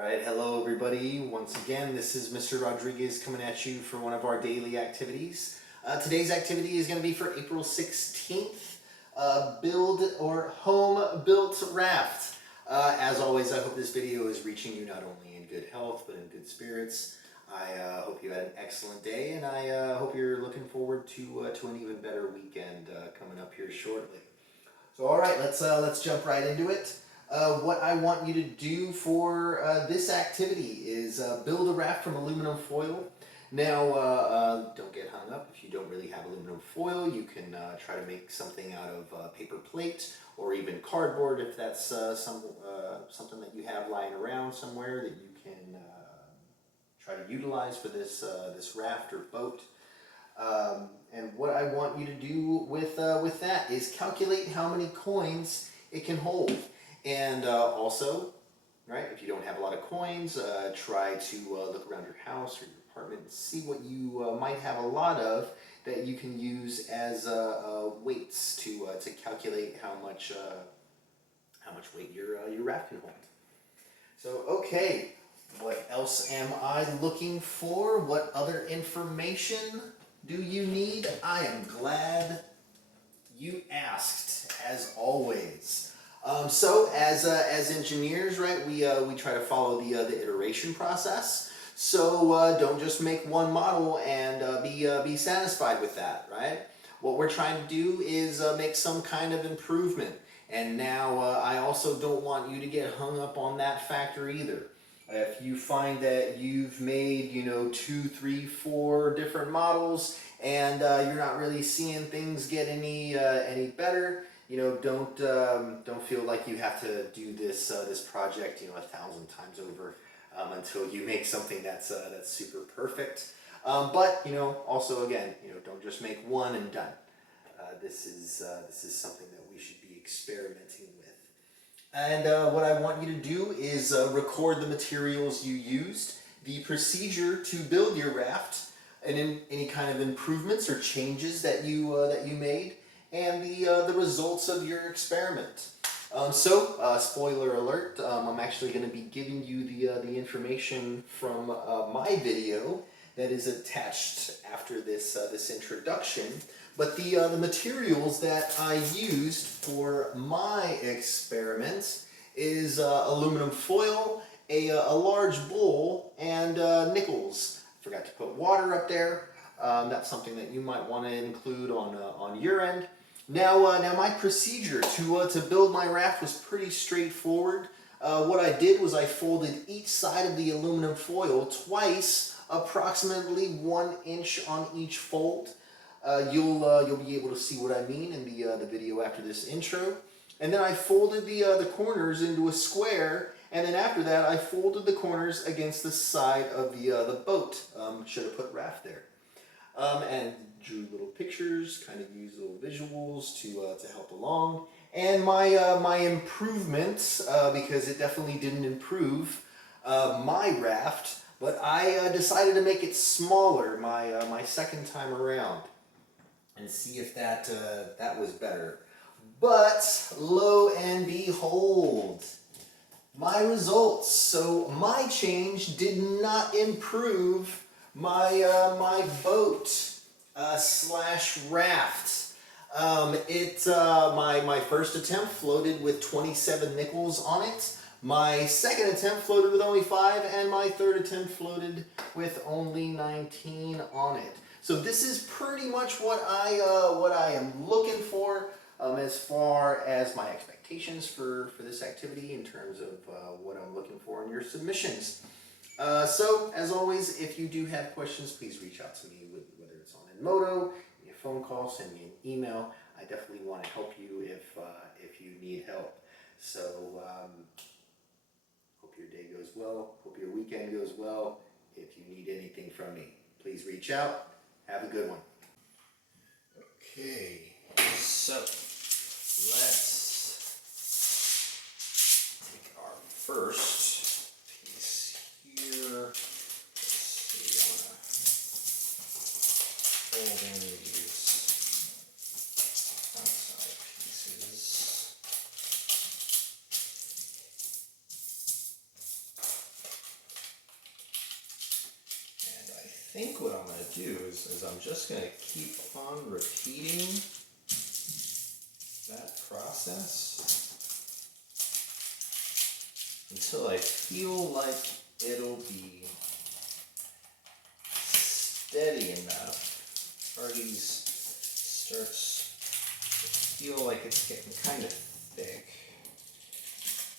Alright, hello everybody. Once again, this is Mr. Rodriguez coming at you for one of our daily activities. Today's activity is going to be for April 16th, build or home built raft. As always, I hope this video is reaching you not only in good health, but in good spirits. I hope you had an excellent day, and I hope you're looking forward to an even better weekend coming up here shortly. So alright, let's jump right into it. What I want you to do for this activity is build a raft from aluminum foil. Now, don't get hung up if you don't really have aluminum foil. You can try to make something out of paper plate or even cardboard if that's something that you have lying around somewhere that you can try to utilize for this raft or boat. And what I want you to do with that is calculate how many coins it can hold. And also, right, if you don't have a lot of coins, try to look around your house or your apartment and see what you might have a lot of that you can use as weights to calculate how much weight your raft can hold. So, okay, what else am I looking for? What other information do you need? I am glad you asked, as always. So as engineers, right, we try to follow the iteration process. So don't just make one model and be satisfied with that, right? What we're trying to do is make some kind of improvement. And now I also don't want you to get hung up on that factor either. If you find that you've made, 2, 3, 4 different models and you're not really seeing things get any better, don't feel like you have to do this project 1,000 times over until you make something that's super perfect. But also again, don't just make one and done. This is something that we should be experimenting with. And what I want you to do is record the materials you used, the procedure to build your raft, and any kind of improvements or changes that you made, and the results of your experiment. Spoiler alert, I'm actually going to be giving you the information from my video that is attached after this introduction. But the materials that I used for my experiment is aluminum foil, a large bowl, and nickels. Forgot to put water up there. That's something that you might want to include on your end. Now my procedure to build my raft was pretty straightforward. What I did was I folded each side of the aluminum foil twice, approximately 1 inch on each fold. You'll be able to see what I mean in the video after this intro. And then I folded the corners into a square, and then after that I folded the corners against the side of the boat. Should have put raft there. And drew little pictures, kind of used little visuals to help along. And my improvements, because it definitely didn't improve my raft, but I decided to make it smaller my second time around and see if that was better. But lo and behold, my results. So my change did not improve my boat slash raft. My first attempt floated with 27 nickels on it. My second attempt floated with only 5, and my third attempt floated with only 19 on it. So this is pretty much what I am looking for as far as my expectations for this activity in terms of what I'm looking for in your submissions. So, as always, if you do have questions, please reach out to me, whether it's on Enmodo, a phone call, send me an email. I definitely want to help you if you need help. So, hope your day goes well. Hope your weekend goes well. If you need anything from me, please reach out. Have a good one. Okay, so let's take our first piece here. Let's see, I want to fold in these front side pieces. think what I'm going to do is I'm just going to keep on repeating that process until I feel like it'll be steady enough. Already starts to feel like it's getting kind of thick.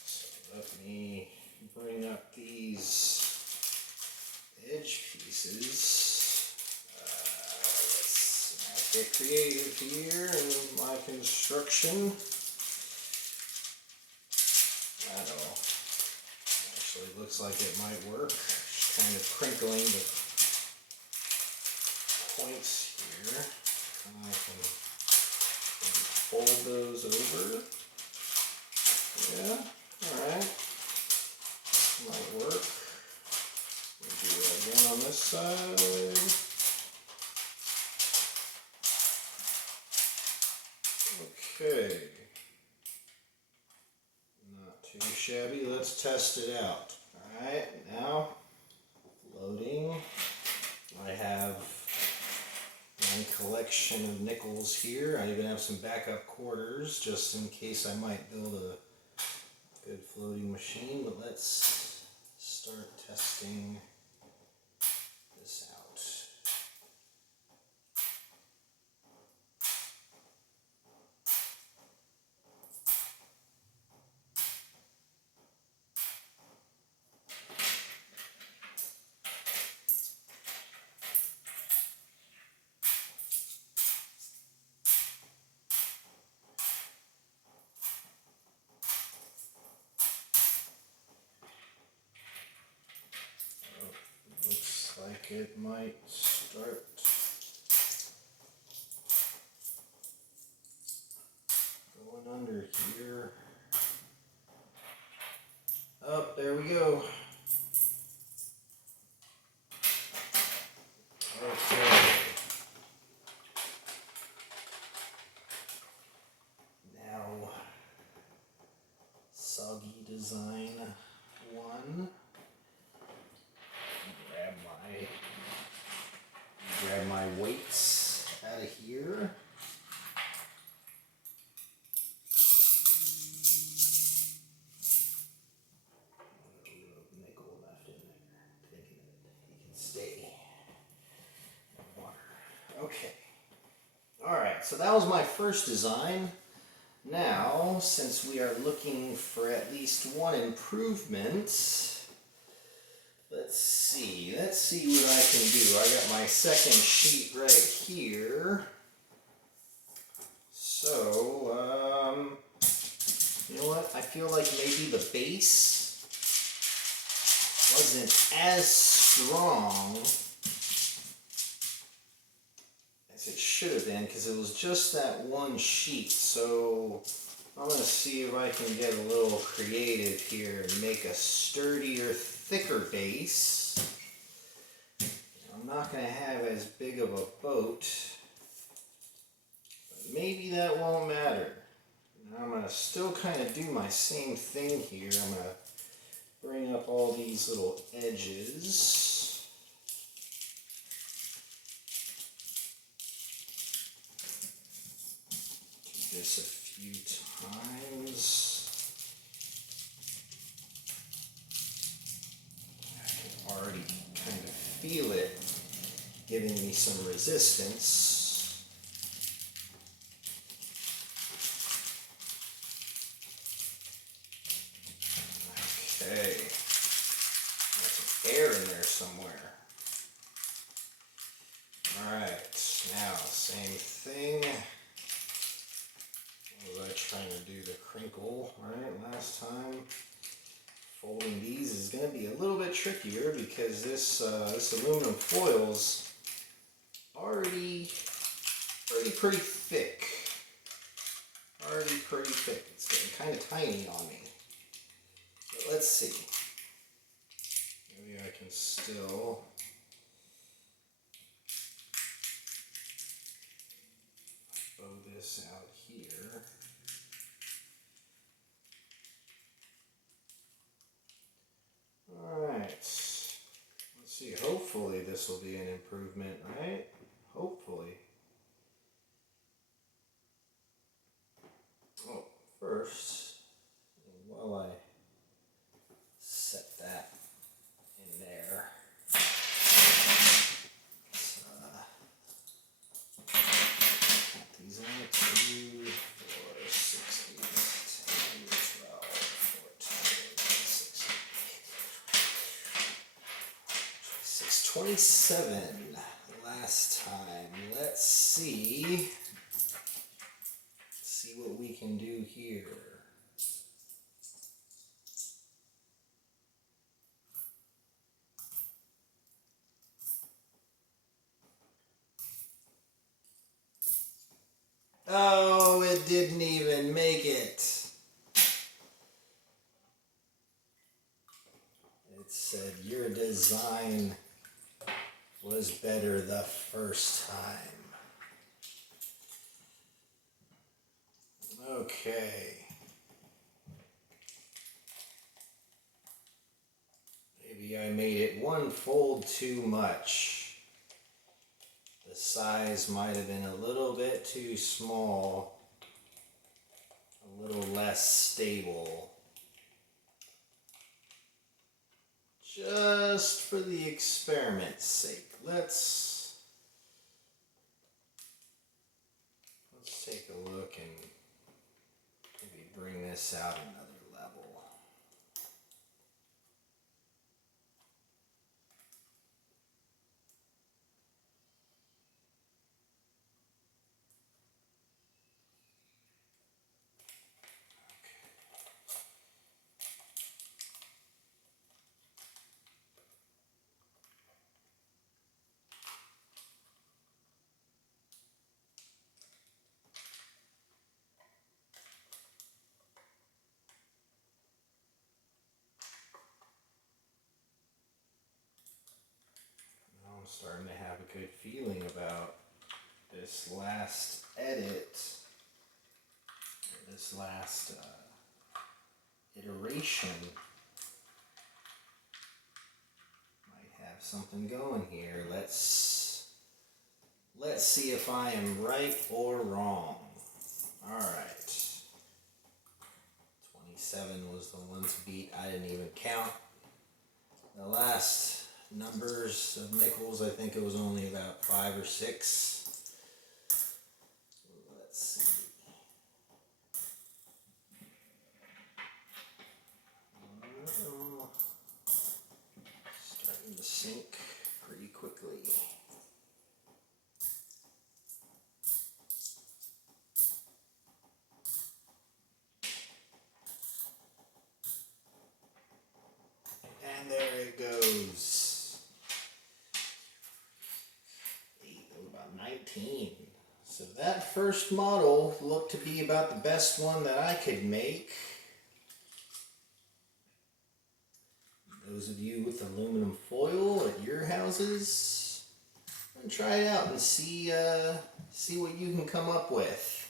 So let me bring up these edge pieces. Let's get creative here in my construction. That actually looks like it might work. Just kind of crinkling the points here. I can fold those over. Yeah, alright. Might work. We'll do that again on this side. Okay. Not too shabby. Let's test it out. Alright, now loading. I have my collection of nickels here. I even have some backup quarters just in case I might build a good floating machine, but let's start testing this out. Looks like it might start going under here. Oh, there we go. Okay. Now, soggy design one. Grab my weights out of here. A little nickel left in there, thinking that he can stay in water. Okay. Alright, so that was my first design. Now, since we are looking for at least one improvement, let's see what I can do. I got my second sheet right here. So, you know what? I feel like maybe the base wasn't as strong as it should have been because it was just that one sheet. So I'm going to see if I can get a little creative here and make a sturdier, thicker base. I'm not going to have as big of a boat, but maybe that won't matter. Now I'm going to still kind of do my same thing here. I'm going to bring up all these little edges. Do this a few times. I can already kind of feel it giving me some resistance. Okay, there's some air in there somewhere. Alright, now same thing. What was I trying to do? The crinkle, right? Last time. Folding these is going to be a little bit trickier because this aluminum foil's already pretty thick. It's getting kind of tiny on me. But let's see. Maybe I can still bow this out here. Alright. Let's see. Hopefully this this will be an improvement, right? Hopefully. Oh, first, while I set that in there, these are 2, 4, 6, 8, 10, 12, 14, 16, 27 last time. Let's see what we can do here. Oh, it didn't even make it. It said your design was better the first time. Okay. Maybe I made it one fold too much. The size might have been a little bit too small, a little less stable. Just for the experiment's sake, let's take a look and maybe bring this out another level. I'm starting to have a good feeling about this last edit, or this last iteration. Might have something going here. Let's see if I am right or wrong. All right. 27 was the one to beat. I didn't even count. The last numbers of nickels, I think it was only about 5 or 6. Let's see. Starting to sink pretty quickly. And there it goes. 8, that was about 19. So that first model looked to be about the best one that I could make. Those of you with aluminum foil at your houses, and try it out and see what you can come up with.